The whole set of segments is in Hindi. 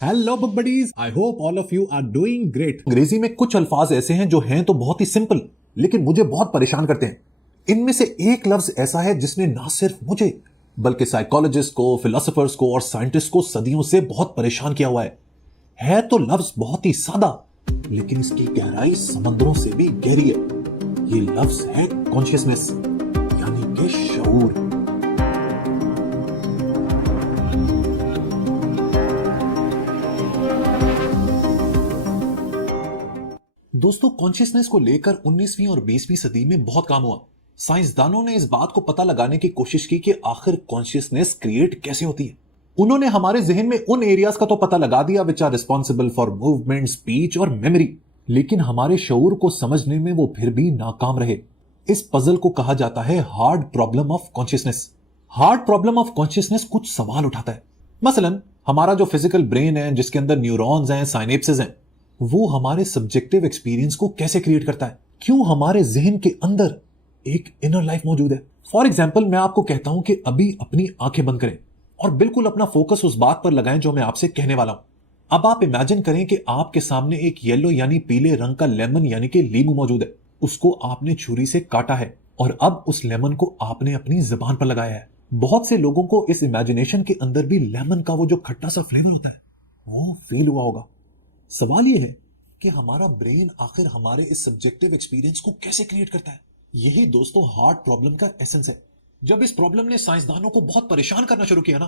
Hello book buddies, I hope all of you are doing great. अंग्रेजी में कुछ अल्फाज ऐसे हैं जो हैं तो बहुत ही सिंपल, लेकिन मुझे बहुत परेशान करते हैं। इनमें से एक लफ्ज ऐसा है जिसने ना सिर्फ मुझे बल्कि साइकोलॉजिस्ट को, फिलोसोफर्स को और साइंटिस्ट को सदियों से बहुत परेशान किया हुआ है तो लफ्ज बहुत ही सादा, लेकिन इसकी गहराई समंदरों से भी गहरी है। ये लफ्ज है कॉन्शियसनेस, यानी कि शऊर। दोस्तों, कॉन्शियसनेस को लेकर 19वीं और 20वीं सदी में बहुत काम हुआ। साइंसदानों ने इस बात को पता लगाने की कोशिश की कि आखिर कॉन्शियसनेस क्रिएट कैसे होती है। उन्होंने हमारे जहन में उन एरियाज का तो पता लगा दिया which are responsible for movement, speech और मेमोरी, लेकिन हमारे शऊर को समझने में वो फिर भी नाकाम रहे। इस पजल को कहा जाता है hard problem of consciousness. Hard problem of consciousness कुछ सवाल उठाता है। मसलन हमारा जो फिजिकल ब्रेन है, जिसके अंदर न्यूरॉन्स हैं, साइनेप्सेस हैं, वो हमारे सब्जेक्टिव एक्सपीरियंस को कैसे क्रिएट करता है। क्यों हमारे जहन के अंदर एक इनर लाइफ मौजूद है। फॉर एग्जाम्पल, मैं आपको कहता हूं कि अभी अपनी आंखें बंद करें और बिल्कुल अपना फोकस उस बात पर लगाएं जो मैं आपसे कहने वाला हूं। अब आप इमेजिन करें कि आपके सामने एक येलो यानी पीले रंग का लेमन यानी कि लींबू मौजूद है। उसको आपने छुरी से काटा है और अब उस लेमन को आपने अपनी जुबान पर लगाया है। बहुत से लोगों को इस इमेजिनेशन के अंदर भी लेमन का वो जो खट्टा सा फ्लेवर होता है वो फील हुआ होगा। सवाल यह है कि हमारा ब्रेन आखिर हमारे इस सब्जेक्टिव एक्सपीरियंस को कैसे क्रिएट करता है। यही दोस्तों हार्ड प्रॉब्लम का एसेंस है। जब इस प्रॉब्लम ने साइंसदानों को बहुत परेशान करना शुरू किया ना,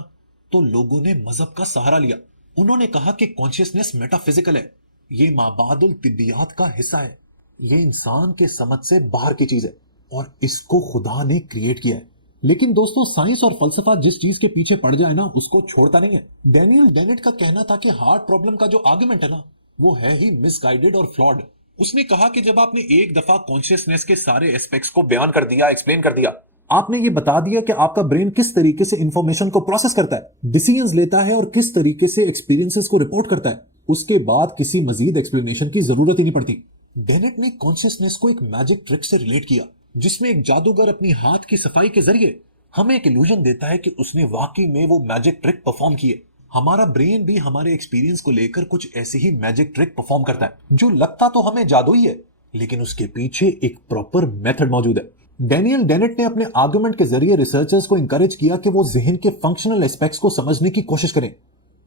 तो लोगों ने मजहब का सहारा लिया। उन्होंने कहा कि कॉन्शियसनेस मेटाफिजिकल है, ये माबादुल तिब्बियात का हिस्सा है, ये इंसान के समझ से बाहर की चीज है और इसको खुदा ने क्रिएट किया है। लेकिन दोस्तों, साइंस और फलसफा जिस चीज के पीछे पड़ जाए ना, उसको छोड़ता नहीं है। डैनियल डेनेट का कहना था कि हार्ड प्रॉब्लम का जो आर्गुमेंट है ना, वो है ही मिसगाइडेड और फ्लॉड। उसने कहा कि जब आपने एक दफा कॉन्शियसनेस के सारे एस्पेक्ट्स को बयान कर दिया, एक्सप्लेन कर दिया, आपने ये बता दिया कि आपका ब्रेन किस तरीके से इंफॉर्मेशन को प्रोसेस करता है, डिसीजंस लेता है और किस तरीके से एक्सपीरियंसेस को रिपोर्ट करता है, उसके बाद किसी मजीद एक्सप्लेनेशन की जरूरत ही नहीं पड़ती। डेनेट ने कॉन्शियसनेस को एक मैजिक ट्रिक से रिलेट किया, जिसमें एक जादूगर अपनी हाथ की सफाई के जरिए हमें एक इल्यूजन देता है कि उसने वाकई में वो मैजिक ट्रिक परफॉर्म की है। हमारा ब्रेन भी हमारे एक्सपीरियंस को लेकर कुछ ऐसी ही मैजिक ट्रिक परफॉर्म करता है, जो लगता तो हमें जादू ही है, लेकिन उसके पीछे एक प्रॉपर मेथड मौजूद है। डैनियल डेनेट ने अपने आर्गुमेंट के जरिए रिसर्चर्स को इंकरेज किया कि वो जहन के फंक्शनल एस्पेक्ट्स को समझने की कोशिश करें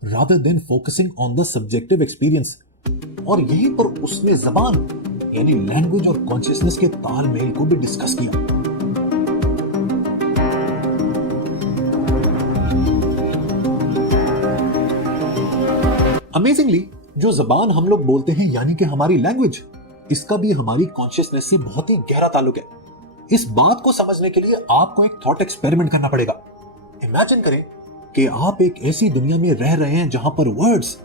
rather than focusing on the subjective experience. और यहीं पर उसने जबान यानी लैंग्वेज और कॉन्शियसनेस के तालमेल को भी डिस्कस किया। अमेजिंगली, जो जबान हम लोग बोलते हैं यानी कि हमारी लैंग्वेज, इसका भी हमारी कॉन्शियसनेस से बहुत ही गहरा ताल्लुक है। इस बात को समझने के लिए आपको एक थॉट एक्सपेरिमेंट करना पड़ेगा। इमेजिन करें कि आप एक ऐसी दुनिया में रह रहे हैं जहां पर वर्ड्स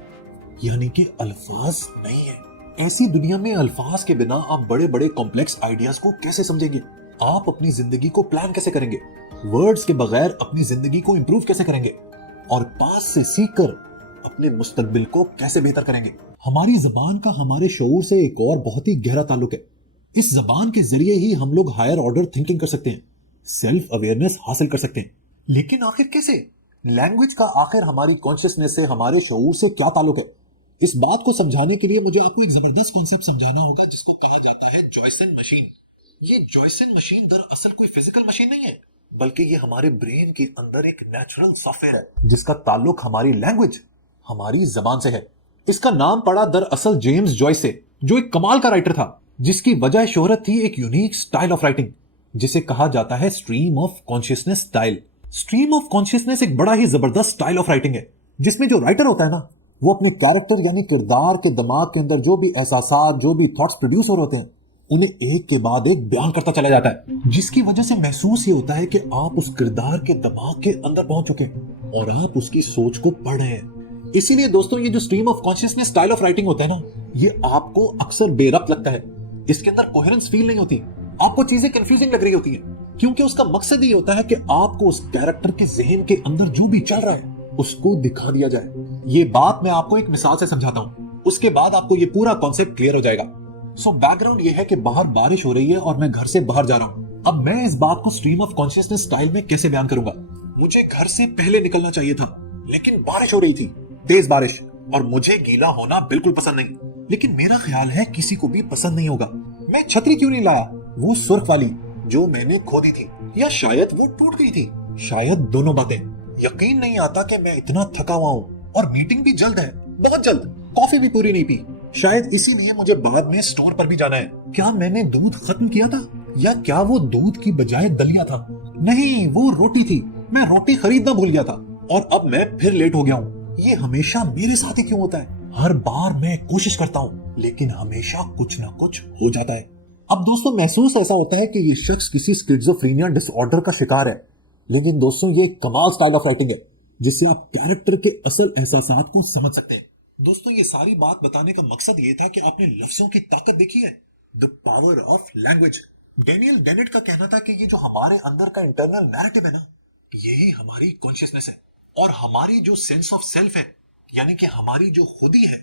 यानी कि अल्फाज नहीं है। ऐसी दुनिया में अल्फाज के बिना आप बड़े बड़े कॉम्प्लेक्स आइडियाज को कैसे समझेंगे? आप अपनी जिंदगी को प्लान कैसे करेंगे? वर्ड्स के बगैर अपनी जिंदगी को इंप्रूव कैसे करेंगे? और पास से सीखकर अपने मुस्तकबिल को कैसे बेहतर करेंगे? हमारी जबान का हमारे शऊर से एक और बहुत ही गहरा ताल्लुक है। इस जबान के जरिए ही हम लोग हायर ऑर्डर थिंकिंग कर सकते हैं, सेल्फ अवेयरनेस हासिल कर सकते हैं। लेकिन आखिर कैसे? लैंग्वेज का आखिर हमारी कॉन्शियसनेस से, हमारे शऊर से क्या ताल्लुक है? इस बात को समझाने के लिए मुझे आपको एक जबरदस्त कॉन्सेप्ट समझाना होगा, जिसको कहा जाता है जॉयसन मशीन। ये जॉयसन मशीन दरअसल कोई फिजिकल मशीन नहीं है, बल्कि ये हमारे ब्रेन के अंदर एक नेचुरल सॉफ्टवेयर है, जिसका ताल्लुक हमारी लैंग्वेज, हमारी जबान से है। इसका नाम पड़ा दरअसल जेम्स जॉयस से, जो एक कमाल का राइटर था, जिसकी वजह शोहरत थी एक यूनिक स्टाइल ऑफ राइटिंग, जिसे कहा जाता है stream of consciousness style. Stream of consciousness एक बड़ा ही जबरदस्त स्टाइल ऑफ राइटिंग है, जिसमें जो राइटर होता है ना, वो अपने कैरेक्टर यानी किरदार के दिमाग के अंदर जो भी एहसासात, जो भी थॉट्स प्रोड्यूस हो रहे होते हैं, उन्हें एक के बाद एक बयान करता चला जाता है, जिसकी वजह से महसूस ये होता है कि आप उस किरदार के दिमाग के अंदर पहुंच चुके हैं और आप उसकी सोच को पढ़ रहे हैं। इसीलिए दोस्तों, ये जो stream of consciousness style of writing होता है ना, ये आपको अक्सर बेरब्त लगता है। इसके अंदर कोहेरेंस फील नहीं होती, आपको चीजें कंफ्यूजिंग लग रही होती हैं, क्योंकि उसका मकसद ये होता है कि आपको उस कैरेक्टर के जहन के अंदर जो भी चल रहा है उसको दिखा दिया जाए। ये बात मैं आपको एक मिसाल से समझाता हूँ, उसके बाद आपको ये पूरा कॉन्सेप्ट क्लियर हो जाएगा। सो बैकग्राउंड ये है कि बाहर बारिश हो रही है और मैं घर से बाहर जा रहा हूँ। अब मैं इस बात को स्ट्रीम ऑफ कॉन्शियसनेस स्टाइल में कैसे बयान करूंगा? मुझे घर से पहले निकलना चाहिए था, लेकिन बारिश हो रही थी, तेज बारिश, और मुझे गीला होना बिल्कुल पसंद नहीं, लेकिन मेरा ख्याल है किसी को भी पसंद नहीं होगा। मैं छतरी क्यों नहीं लाया, वो सुर्ख वाली जो मैंने खो दी थी, या शायद वो टूट गई थी, शायद दोनों बातें। यकीन नहीं आता कि मैं इतना थका हुआ हूँ और मीटिंग भी जल्द है, बहुत जल्द। कॉफी भी पूरी नहीं पी, शायद इसीलिए मुझे बाद में स्टोर पर भी जाना है। क्या मैंने दूध खत्म किया था, या क्या वो दूध की बजाय दलिया था? नहीं, वो रोटी थी, मैं रोटी खरीदना भूल गया था और अब मैं फिर लेट हो गया हूँ। ये हमेशा मेरे साथ ही क्यों होता है? हर बार मैं कोशिश करता हूँ लेकिन हमेशा कुछ ना कुछ हो जाता है। अब दोस्तों महसूस ऐसा होता है कि ये शख्स किसी स्किज़ोफ्रेनिया डिसऑर्डर का शिकार है, लेकिन दोस्तों ये कमाल स्टाइल ऑफ राइटिंग है जिससे आप कैरेक्टर के असल एहसासात को समझ सकते हैं। दोस्तों ये सारी बात बताने का मकसद ये था कि आपने लफ्जों की ताकत देखी है, the power of language. Daniel Dennett का कहना था कि ये जो हमारे अंदर का इंटरनल नैरेटिव है ना, यही हमारी कॉन्शियसनेस है, और हमारी जो सेंस ऑफ सेल्फ है, यानी कि हमारी जो खुदी है,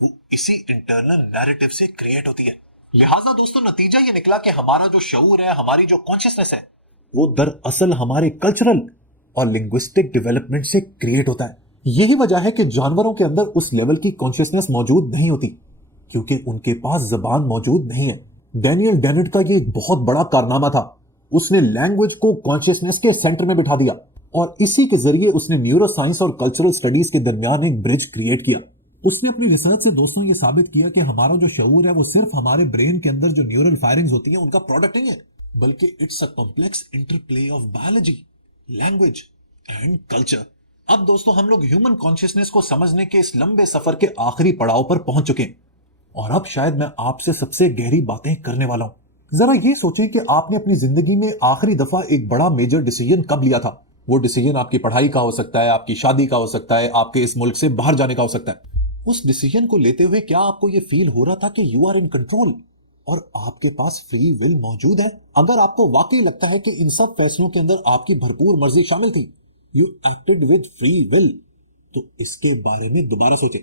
वो इसी इंटरनल नैरेटिव से क्रिएट होती है। लिहाजा दोस्तों नतीजा ये निकला कि हमारा जो शऊर है, हमारी जो कॉन्शियसनेस है, वो दरअसल हमारे कल्चरल और लिंग्विस्टिक डेवलपमेंट से क्रिएट होता है। यही वजह है कि जानवरों के अंदर उस लेवल की कॉन्शियसनेस मौजूद नहीं होती, क्योंकि उनके पास जबान मौजूद नहीं है। डेनियल डेनेट का ये एक बहुत बड़ा कारनामा था। उसने लैंग्वेज को कॉन्शियसनेस के सेंटर में बिठा दिया और इसी के जरिए उसने न्यूरो साइंस और कल्चरल स्टडीज के दरमियान एक ब्रिज क्रिएट किया। उसने अपनी रिसर्च से दोस्तों ये साबित किया कि हमारा जो शऊर है वो सिर्फ हमारे ब्रेन के अंदर जो न्यूरल फायरिंग्स होती है उनका प्रोडक्ट नहीं है, बल्कि it's a complex interplay of biology, language and culture. अब दोस्तों हम लोग ह्यूमन कॉन्शियसनेस को समझने के इस लंबे सफर के आखिरी पड़ाव पर पहुंच चुके हैं, और अब शायद मैं आपसे सबसे गहरी बातें करने वाला हूं। जरा ये सोचें कि आपने अपनी जिंदगी में आखिरी दफा एक बड़ा मेजर डिसीजन कब लिया था। वो डिसीजन आपकी पढ़ाई का हो सकता है, आपकी शादी का हो सकता है, आपके इस मुल्क से बाहर जाने का हो सकता है। उस डिसीजन को लेते हुए क्या आपको यह फील हो रहा था कि यू आर इन कंट्रोल और आपके पास फ्री विल मौजूद है? अगर आपको वाकई लगता है कि इन सब फैसलों के अंदर आपकी भरपूर मर्जी शामिल थी, you acted with free will, तो इसके बारे में दोबारा सोचें।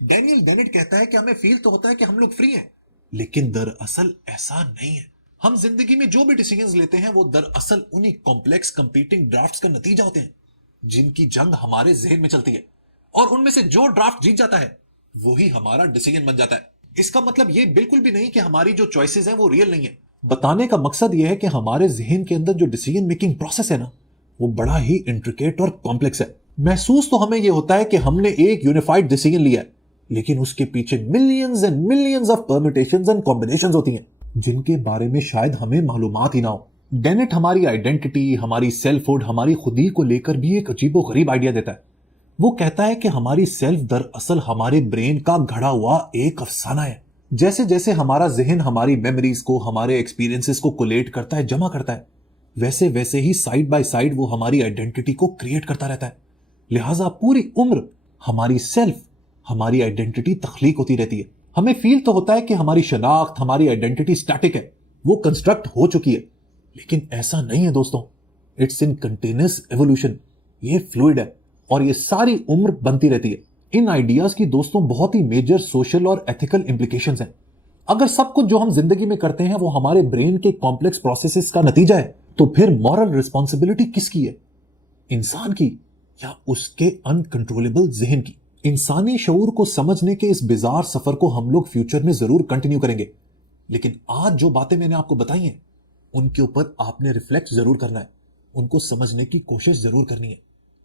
डेनियल डेनेट कहता है कि हमें फील तो होता है कि हम लोग फ्री हैं, लेकिन दरअसल ऐसा नहीं है। हम जिंदगी में जो भी डिसीजंस लेते हैं वो दरअसल उन्हीं कॉम्प्लेक्स कंपीटिंग ड्राफ्ट्स का नतीजा होते हैं, जिनकी जंग हमारे जहन में चलती है, और उनमें से जो ड्राफ्ट जीत जाता है वही हमारा डिसीजन बन जाता है। इसका मतलब ये बिल्कुल भी नहीं कि हमारी जो चॉइसेस हैं वो रियल नहीं है। बताने का मकसद यह है कि हमारे जहन के अंदर जो डिसीजन मेकिंग प्रोसेस है ना, वो बड़ा ही इंट्रिकेट और कॉम्प्लेक्स है। महसूस तो हमें यह होता है कि हमने एक यूनिफाइड डिसीजन लिया है, लेकिन उसके पीछे millions and millions of permutations and combinations होती हैं, जिनके बारे में शायद हमें मालूमात ही ना हो। डेनेट हमारी आइडेंटिटी, हमारी सेल्फहुड, हमारी खुदी को लेकर भी एक अजीबोगरीब आइडिया देता है। वो कहता है कि हमारी सेल्फ दरअसल हमारे ब्रेन का घड़ा हुआ एक अफसाना है। जैसे जैसे हमारा जहन हमारी मेमोरीज को, हमारे एक्सपीरियंसेस को कोलेट करता है, जमा करता है, वैसे वैसे ही साइड बाय साइड वो हमारी आइडेंटिटी को क्रिएट करता रहता है। लिहाजा पूरी उम्र हमारी सेल्फ, हमारी आइडेंटिटी तख्लीक होती रहती है। हमें फील तो होता है कि हमारी शनाख्त, हमारी आइडेंटिटी स्टैटिक है, वो कंस्ट्रक्ट हो चुकी है, लेकिन ऐसा नहीं है दोस्तों। It's in continuous evolution. ये फ्लूइड है और ये सारी उम्र बनती रहती है। इन आइडियाज की दोस्तों बहुत ही मेजर सोशल और एथिकल इंप्लीकेशंस हैं। अगर सब कुछ जो हम जिंदगी में करते हैं वो हमारे ब्रेन के कॉम्प्लेक्स प्रोसेसेस का नतीजा है, तो फिर मॉरल रिस्पॉन्सिबिलिटी किसकी है? इंसान की या उसके अनकंट्रोलेबल जहन की? इंसानी शऊर को समझने के इस बिजार सफर को हम लोग फ्यूचर में जरूर कंटिन्यू करेंगे, लेकिन आज जो बातें मैंने आपको बताई हैं उनके ऊपर आपने रिफ्लेक्ट जरूर करना है, उनको समझने की कोशिश जरूर करनी है।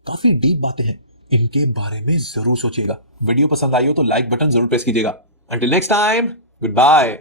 काफी डीप बातें हैं, इनके बारे में जरूर सोचिएगा। वीडियो पसंद आई हो तो लाइक बटन जरूर प्रेस कीजिएगा। Until next time, good bye.